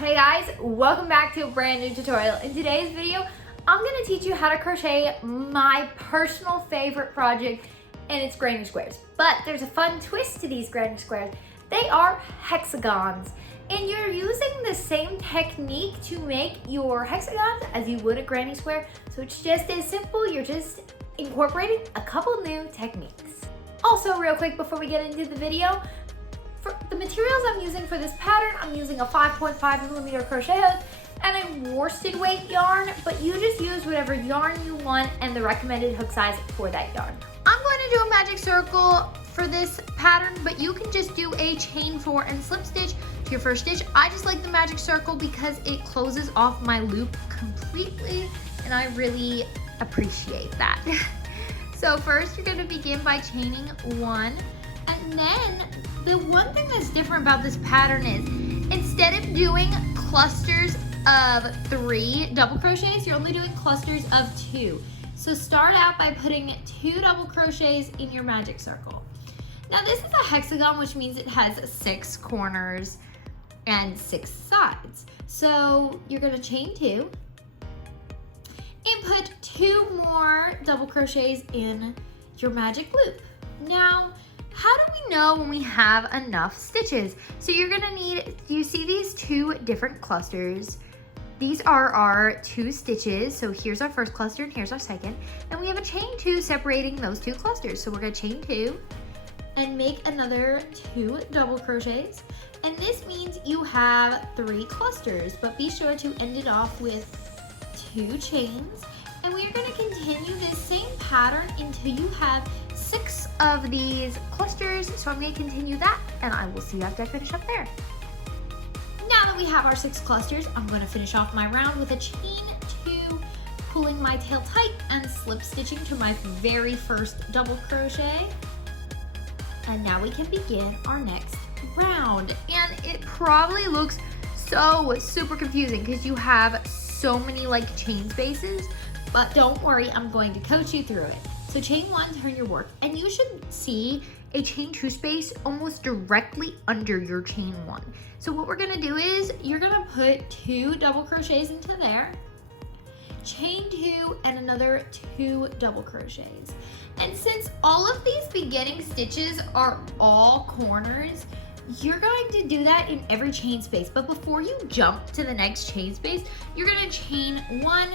Hey guys, welcome back to a brand new tutorial. In today's video, I'm going to teach you how to crochet my personal favorite project, and it's granny squares. But there's a fun twist to these granny squares. They are hexagons, and you're using the same technique to make your hexagons as you would a granny square. So it's just as simple, you're just incorporating a couple new techniques. Also, real quick before we get into the video, for the materials I'm using for this pattern, I'm using a 5.5mm crochet hook and a worsted weight yarn, but you just use whatever yarn you want and the recommended hook size for that yarn. I'm going to do a magic circle for this pattern, but you can just do a chain 4 and slip stitch to your first stitch. I just like the magic circle because it closes off my loop completely, and I really appreciate that. So first you're going to begin by chaining 1, and then the one thing that's different about this pattern is instead of doing clusters of 3 double crochets, you're only doing clusters of 2. So start out by putting 2 double crochets in your magic circle. Now this is a hexagon, which means it has 6 corners and 6 sides. So you're going to chain 2 and put 2 more double crochets in your magic loop. Now, how do we know when we have enough stitches? So you're gonna need, you see these 2 different clusters? These are our 2 stitches. So here's our first cluster and here's our second. And we have a chain 2 separating those 2 clusters. So we're gonna chain 2 and make another 2 double crochets. And this means you have 3 clusters, but be sure to end it off with 2 chains. And we are gonna continue this same pattern until you have 6 of these clusters. So I'm going to continue that, and I will see you after I finish up there. Now that we have our 6 clusters, I'm going to finish off my round with a chain 2, pulling my tail tight and slip stitching to my very first double crochet. And now we can begin our next round. And it probably looks so super confusing because you have so many like chain spaces, but don't worry, I'm going to coach you through it. So chain 1, turn your work, and you should see a chain 2 space almost directly under your chain 1. So what we're gonna do is you're gonna put 2 double crochets into there, chain 2 and another 2 double crochets. And since all of these beginning stitches are all corners, you're going to do that in every chain space. But before you jump to the next chain space, you're gonna chain 1,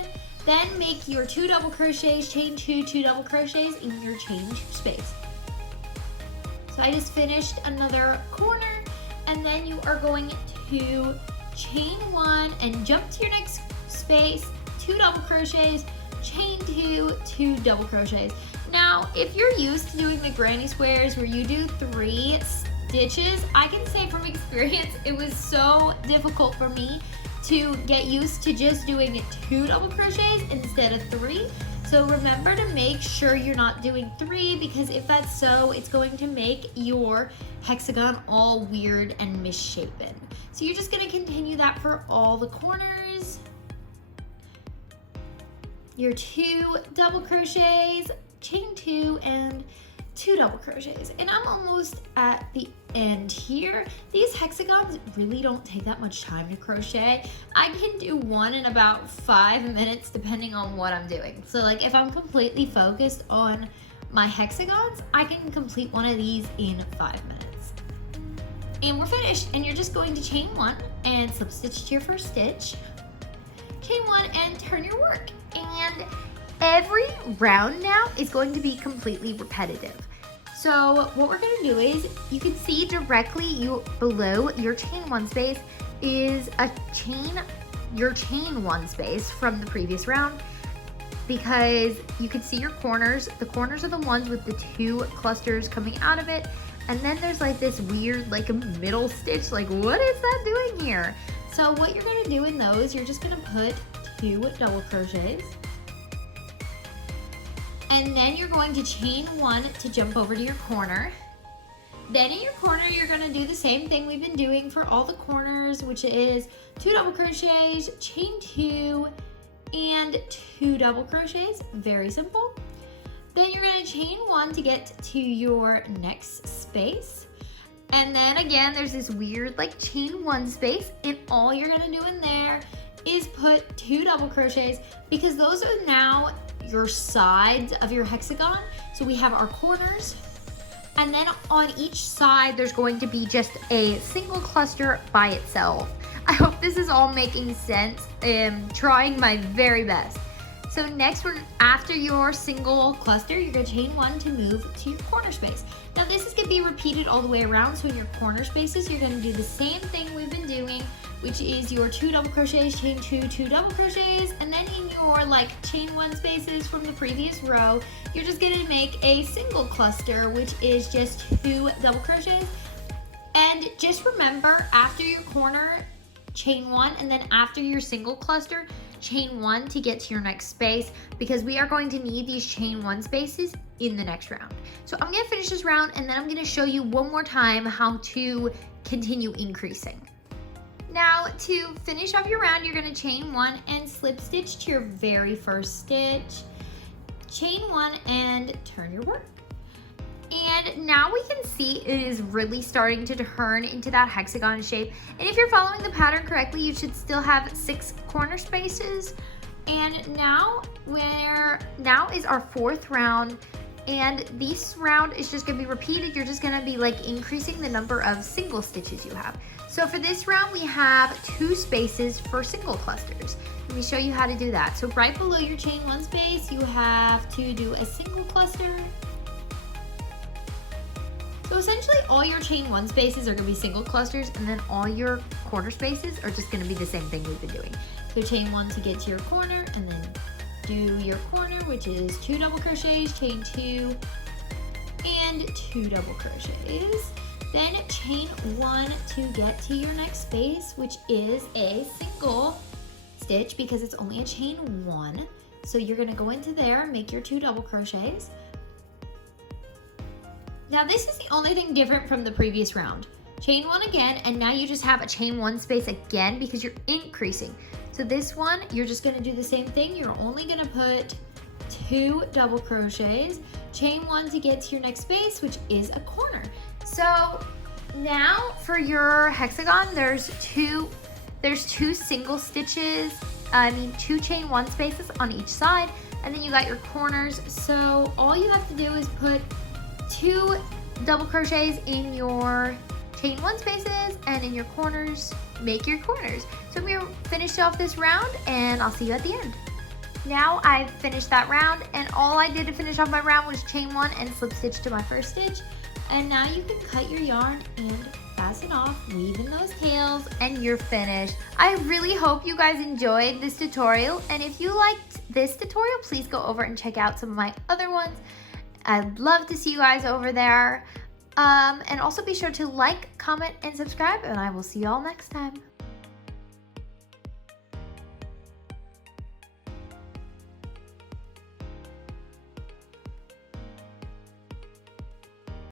then make your 2 double crochets, chain 2, 2 double crochets in your chain space. So I just finished another corner, and then you are going to chain 1 and jump to your next space, 2 double crochets, chain 2, 2 double crochets. Now, if you're used to doing the granny squares where you do 3 stitches, I can say from experience, it was so difficult for me to get used to just doing 2 double crochets instead of 3. So remember to make sure you're not doing 3, because if that's so, it's going to make your hexagon all weird and misshapen. So you're just gonna continue that for all the corners. Your 2 double crochets, chain 2 and 2 double crochets, and I'm almost at the end here. These hexagons really don't take that much time to crochet. I can do one in about 5 minutes depending on what I'm doing. So like if I'm completely focused on my hexagons, I can complete one of these in 5 minutes. And we're finished, and you're just going to chain 1 and slip stitch to your first stitch, chain 1 and turn your work. And every round now is going to be completely repetitive. So what we're gonna do is, you can see directly below your chain 1 space is your chain 1 space from the previous round, because you can see your corners. The corners are the ones with the 2 clusters coming out of it. And then there's like this weird like a middle stitch, like what is that doing here? So what you're gonna do in those, you're just gonna put 2 double crochets. And then you're going to chain 1 to jump over to your corner. Then in your corner, you're gonna do the same thing we've been doing for all the corners, which is 2 double crochets, chain 2, and 2 double crochets, very simple. Then you're gonna chain 1 to get to your next space. And then again, there's this weird like chain 1 space, and all you're gonna do in there is put 2 double crochets, because those are now your sides of your hexagon. So we have our corners, and then on each side there's going to be just a single cluster by itself. I hope this is all making sense. I'm trying my very best. So next, after your single cluster, you're gonna chain 1 to move to your corner space. Now this is gonna be repeated all the way around. So in your corner spaces, you're gonna do the same thing we've been doing, which is your 2 double crochets, chain 2, 2 double crochets, and then in your like chain 1 spaces from the previous row, you're just gonna make a single cluster, which is just 2 double crochets. And just remember, after your corner, chain 1, and then after your single cluster, chain 1 to get to your next space, because we are going to need these chain 1 spaces in the next round. So I'm gonna finish this round, and then I'm gonna show you one more time how to continue increasing. Now to finish off your round, you're gonna chain 1 and slip stitch to your very first stitch, chain 1 and turn your work. And now we can see it is really starting to turn into that hexagon shape. And if you're following the pattern correctly, you should still have 6 corner spaces. And now is our 4th round. And this round is just gonna be repeated. You're just gonna be like increasing the number of single stitches you have. So for this round, we have 2 spaces for single clusters. Let me show you how to do that. So right below your chain 1 space, you have to do a single cluster. So essentially all your chain 1 spaces are gonna be single clusters, and then all your corner spaces are just gonna be the same thing we've been doing. So chain 1 to get to your corner, and then do your corner, which is 2 double crochets, chain 2, and 2 double crochets. Then chain 1 to get to your next space, which is a single stitch because it's only a chain 1. So you're gonna go into there, make your 2 double crochets. Now this is the only thing different from the previous round. Chain 1 again, and now you just have a chain 1 space again because you're increasing. So this one, you're just gonna do the same thing. You're only gonna put 2 double crochets, chain 1 to get to your next space, which is a corner. So now for your hexagon, there's two single stitches, 2 chain 1 spaces on each side, and then you got your corners. So all you have to do is put 2 double crochets in your chain 1 spaces, and in your corners, make your corners. So we're finished off this round, and I'll see you at the end. Now I've finished that round, and all I did to finish off my round was chain 1 and slip stitch to my first stitch. And now you can cut your yarn and fasten off, weave in those tails, and you're finished. I really hope you guys enjoyed this tutorial, and if you liked this tutorial, please go over and check out some of my other ones. I'd love to see you guys over there. And also be sure to like, comment, and subscribe, and I will see you all next time.